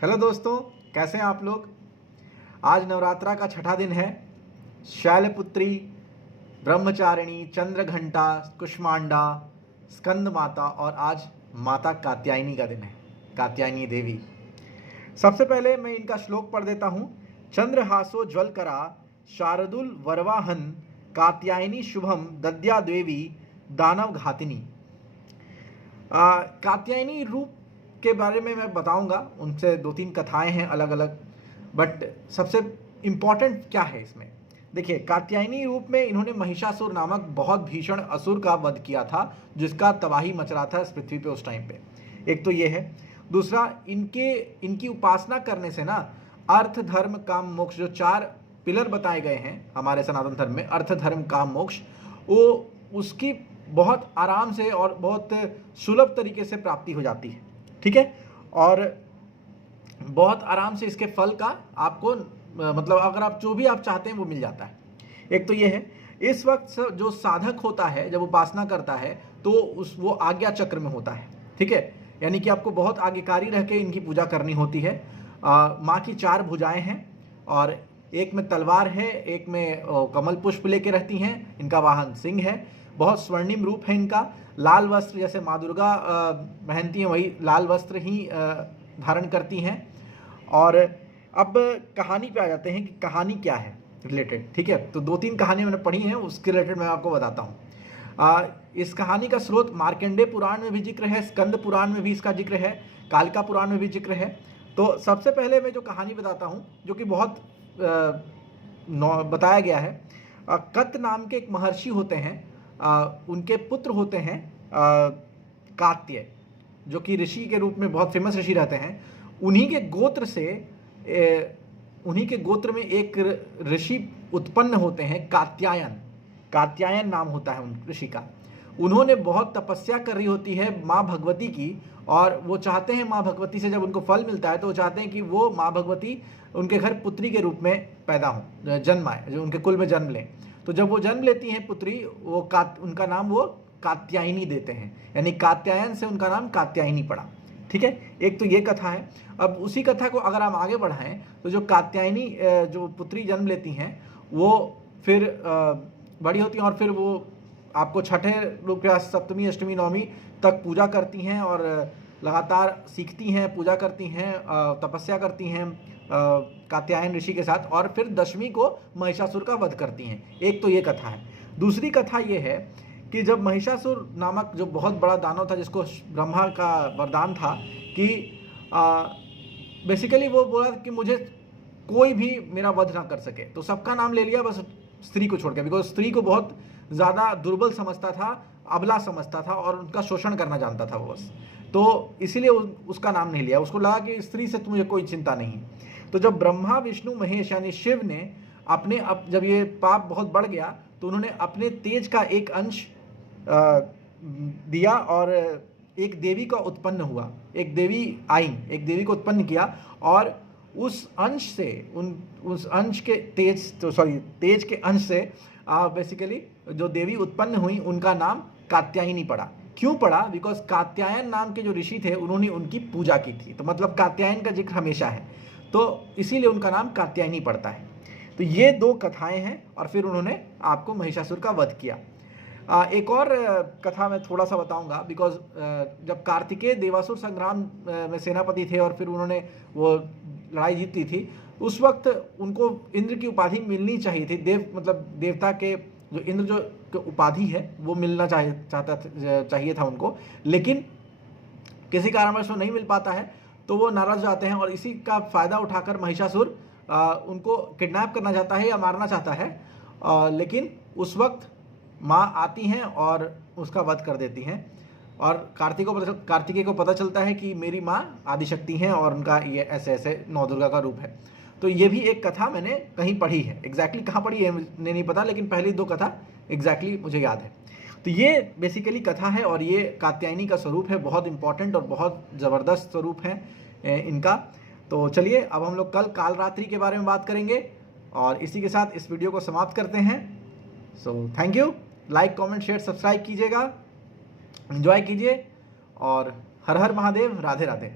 Hello दोस्तों, कैसे हैं आप लोग। आज नवरात्रा का छठा दिन है। शैलपुत्री, ब्रह्मचारिणी, चंद्रघंटा, कुष्मांडा, स्कंद माता और आज माता कात्यायनी का दिन है, कात्यायनी देवी। सबसे पहले मैं इनका श्लोक पढ़ देता हूँ। चंद्रहासो ज्वलकरा शारदुल वरवाहन कात्यायनी शुभम दद्या देवी दानव घातिनी। कात्यायनी रूप के बारे में मैं बताऊंगा। उनसे दो तीन कथाएं हैं अलग अलग, बट सबसे इम्पॉर्टेंट क्या है इसमें, देखिए कात्यायनी रूप में इन्होंने महिषासुर नामक बहुत भीषण असुर का वध किया था, जिसका तबाही मच रहा था इस पृथ्वी पे उस टाइम पे। एक तो ये है। दूसरा, इनकी उपासना करने से ना अर्थ धर्म काम मोक्ष, जो चार पिलर बताए गए हैं हमारे सनातन धर्म में, अर्थ धर्म काम मोक्ष, वो उसकी बहुत आराम से और बहुत सुलभ तरीके से प्राप्ति हो जाती है। ठीक है, और बहुत आराम से इसके फल का आपको मतलब अगर आप जो भी आप चाहते हैं वो मिल जाता है। एक तो ये है। इस वक्त जो साधक होता है जब उपासना करता है तो वो आज्ञा चक्र में होता है। ठीक है, यानी कि आपको बहुत आज्ञाकारी रह के इनकी पूजा करनी होती है। माँ की चार भुजाएं हैं और एक में तलवार है, एक में कमल पुष्प लेके रहती हैं। इनका वाहन सिंह है। बहुत स्वर्णिम रूप है इनका। लाल वस्त्र, जैसे माँ दुर्गा पहनती हैं वही लाल वस्त्र ही धारण करती हैं। और अब कहानी पे आ जाते हैं कि कहानी क्या है रिलेटेड। ठीक है, तो दो तीन कहानी मैंने पढ़ी हैं, उसके रिलेटेड मैं आपको बताता हूँ। इस कहानी का स्रोत मार्कंडेय पुराण में भी जिक्र है, स्कंद पुराण में भी इसका जिक्र है, कालिका पुराण में भी जिक्र है। तो सबसे पहले मैं जो कहानी बताता हूँ, जो कि बहुत बताया गया है। कत नाम के एक महर्षि होते हैं, उनके पुत्र होते हैं कात्य, जो कि ऋषि के रूप में बहुत फेमस ऋषि रहते हैं। उन्हीं के गोत्र में एक ऋषि उत्पन्न होते हैं, कात्यायन नाम होता है उन ऋषि का। उन्होंने बहुत तपस्या कर रही होती है माँ भगवती की, और वो चाहते हैं माँ भगवती से जब उनको फल मिलता है तो वो चाहते हैं कि वो माँ भगवती उनके घर पुत्री के रूप में पैदा हों, जन्म आए, जो उनके कुल में जन्म लें। तो जब वो जन्म लेती हैं पुत्री, वो उनका नाम वो कात्यायनी देते हैं, यानी कात्यायन से उनका नाम कात्यायनी पड़ा। ठीक है, एक तो ये कथा है। अब उसी कथा को अगर हम आगे बढ़ाएं तो जो कात्यायनी जो पुत्री जन्म लेती हैं वो फिर बड़ी होती हैं और फिर वो आपको छठे रूप या सप्तमी अष्टमी नवमी तक पूजा करती हैं और लगातार सीखती हैं, पूजा करती हैं, तपस्या करती हैं कात्यायन ऋषि के साथ, और फिर दशमी को महिषासुर का वध करती हैं। एक तो ये कथा है। दूसरी कथा ये है कि जब महिषासुर नामक जो बहुत बड़ा दानव था, जिसको ब्रह्मा का वरदान था कि बेसिकली वो बोला कि मुझे कोई भी मेरा वध ना कर सके, तो सबका नाम ले लिया बस स्त्री को छोड़ के, बिकॉज स्त्री को बहुत ज़्यादा दुर्बल समझता था, अबला समझता था और उनका शोषण करना जानता था वो बस। तो इसीलिए उसका नाम नहीं लिया। उसको लगा कि स्त्री से तो मुझे कोई चिंता नहीं। तो जब ब्रह्मा विष्णु महेश यानी शिव ने जब ये पाप बहुत बढ़ गया तो उन्होंने अपने तेज का एक अंश दिया और एक देवी का उत्पन्न हुआ, एक देवी आई, एक देवी को उत्पन्न किया, और उस अंश से उस अंश के तेज के अंश से बेसिकली जो देवी उत्पन्न हुई उनका नाम कात्यायनी पड़ा। क्यों पड़ा? बिकॉज कात्यायन नाम के जो ऋषि थे उन्होंने उनकी पूजा की थी, तो मतलब कात्यायन का जिक्र हमेशा है, तो इसीलिए उनका नाम कात्यायनी पड़ता है। तो ये दो कथाएं हैं और फिर उन्होंने आपको महिषासुर का वध किया। एक और कथा मैं थोड़ा सा बताऊंगा, बिकॉज जब कार्तिकेय देवासुर संग्राम में सेनापति थे और फिर उन्होंने वो लड़ाई जीती थी, उस वक्त उनको इंद्र की उपाधि मिलनी चाहिए थी। देवता के जो इंद्र जो उपाधि है वो मिलना चाहिए था उनको, लेकिन किसी कारणवश वो नहीं मिल पाता है, तो वो नाराज जाते हैं और इसी का फ़ायदा उठाकर महिषासुर उनको किडनैप करना चाहता है या मारना चाहता है, लेकिन उस वक्त माँ आती हैं और उसका वध कर देती हैं। और कार्तिकेय को पता चलता है कि मेरी माँ आदिशक्ति हैं और उनका ये ऐसे ऐसे नौ दुर्गा का रूप है। तो ये भी एक कथा मैंने कहीं पढ़ी है, एग्जैक्टली कहाँ पढ़ी है मुझे नहीं पता, लेकिन पहली दो कथा एग्जैक्टली मुझे याद है। तो ये बेसिकली कथा है और ये कात्यायनी का स्वरूप है, बहुत इंपॉर्टेंट और बहुत ज़बरदस्त स्वरूप है इनका। तो चलिए अब हम लोग कल कालरात्रि के बारे में बात करेंगे और इसी के साथ इस वीडियो को समाप्त करते हैं। So thank you. Like comment share subscribe कीजिएगा, एंजॉय कीजिए और हर हर महादेव, राधे राधे।